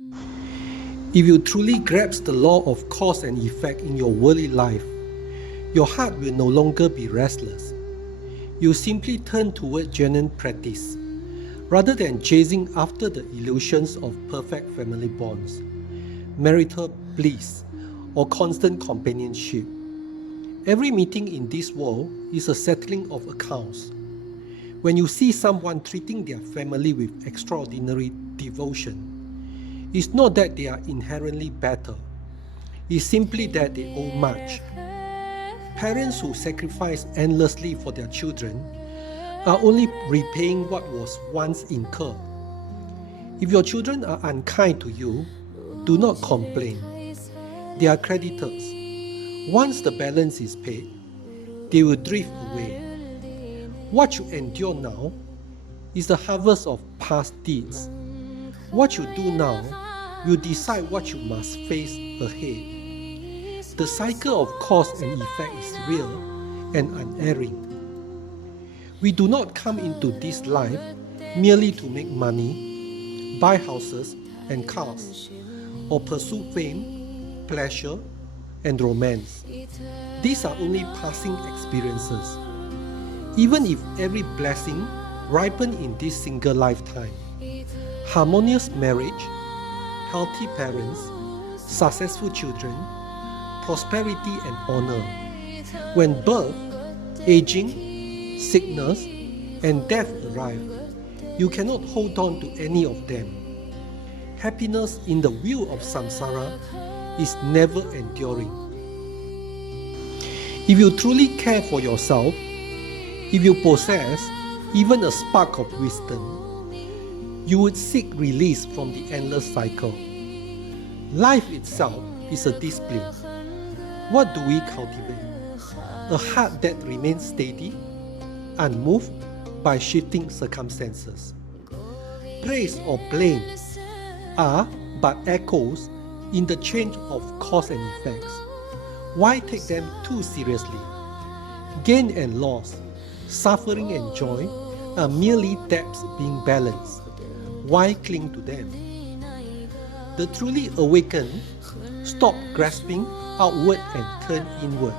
If you truly grasp the law of cause and effect in your worldly life, your heart will no longer be restless. You simply turn toward genuine practice, rather than chasing after the illusions of perfect family bonds, marital bliss, or constant companionship. Every meeting in this world is a settling of accounts. When you see someone treating their family with extraordinary devotion, it's not that they are inherently better, it's simply that they owe much. Parents who sacrifice endlessly for their children are only repaying what was once incurred. If your children are unkind to you, do not complain. They are creditors. Once the balance is paid, they will drift away. What you endure now is the harvest of past deeds. What you do now will decide what you must face ahead. The cycle of cause and effect is real and unerring. We do not come into this life merely to make money, buy houses and cars, or pursue fame, pleasure, and romance. These are only passing experiences. Even if every blessing ripened in this single lifetime, harmonious marriage, healthy parents, successful children, prosperity and honor, when birth, aging, sickness, and death arrive, you cannot hold on to any of them. Happiness in the wheel of samsara is never enduring. If you truly care for yourself, if you possess even a spark of wisdom, you would seek release from the endless cycle. Life itself is a discipline. What do we cultivate? A heart that remains steady, unmoved by shifting circumstances. Praise or blame are but echoes in the change of cause and effects. Why take them too seriously? Gain and loss, suffering and joy are merely debts being balanced. Why cling to them? The truly awakened stop grasping outward and turn inward.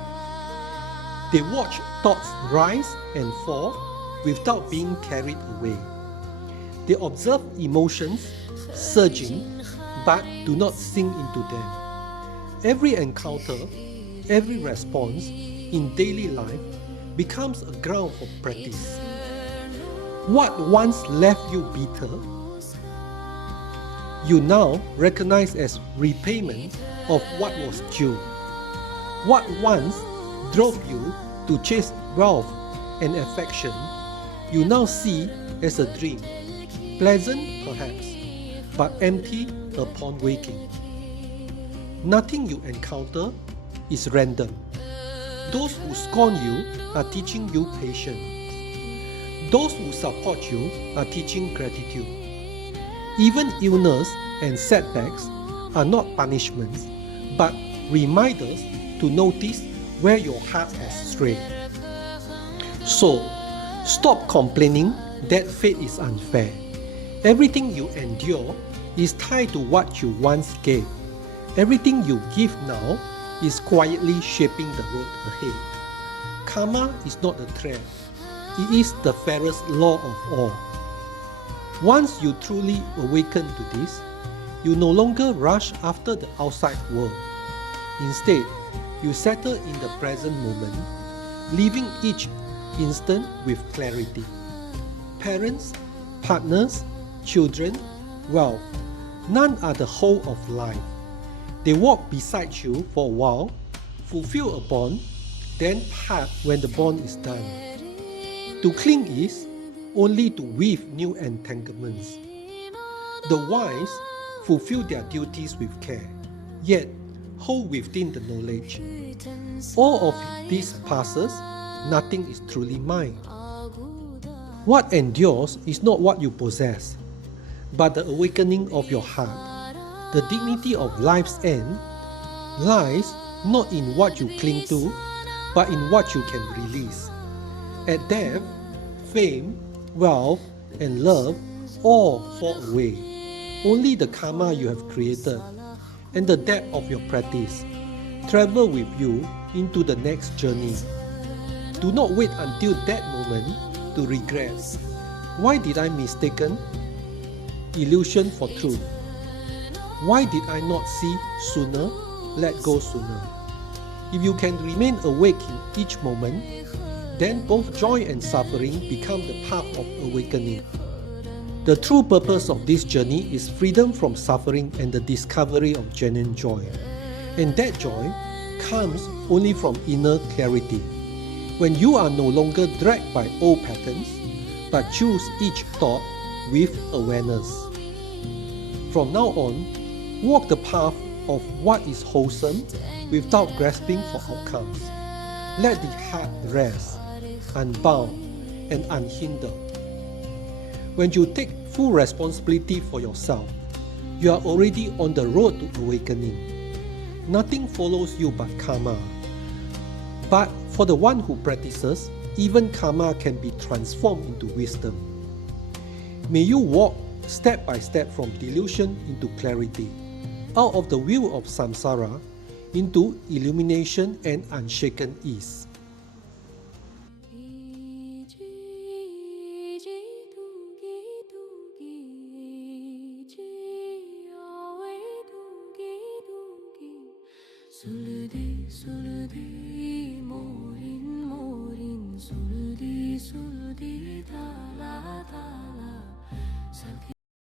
They watch thoughts rise and fall without being carried away. They observe emotions surging but do not sink into them. Every encounter, every response in daily life becomes a ground for practice. What once left you bitter, you now recognize as repayment of what was due. What once drove you to chase wealth and affection, you now see as a dream, pleasant perhaps, but empty upon waking. Nothing you encounter is random. Those who scorn you are teaching you patience. Those who support you are teaching gratitude. Even illness and setbacks are not punishments, but reminders to notice where your heart has strayed. So, stop complaining that fate is unfair. Everything you endure is tied to what you once gave. Everything you give now is quietly shaping the road ahead. Karma is not a threat. It is the fairest law of all. Once you truly awaken to this, you no longer rush after the outside world. Instead, you settle in the present moment, living each instant with clarity. Parents, partners, children, wealth, none are the whole of life. They walk beside you for a while, fulfill a bond, then part when the bond is done. To cling is only to weave new entanglements. The wise fulfill their duties with care, yet hold within the knowledge. All of this passes, nothing is truly mine. What endures is not what you possess, but the awakening of your heart. The dignity of life's end lies not in what you cling to, but in what you can release. At death, fame, wealth, and love all fall away. Only the karma you have created and the depth of your practice travel with you into the next journey. Do not wait until that moment to regret. Why did I mistaken illusion for truth? Why did I not see sooner, let go sooner? If you can remain awake in each moment, then both joy and suffering become the path of awakening. The true purpose of this journey is freedom from suffering and the discovery of genuine joy. And that joy comes only from inner clarity. When you are no longer dragged by old patterns, but choose each thought with awareness. From now on, walk the path of what is wholesome without grasping for outcomes. Let the heart rest, unbound and unhindered. When you take full responsibility for yourself, you are already on the road to awakening. Nothing follows you but karma. But for the one who practices, even karma can be transformed into wisdom. May you walk step by step from delusion into clarity, out of the wheel of samsara into illumination and unshaken ease. Suldi suldi morin morin suldi suldi tala tala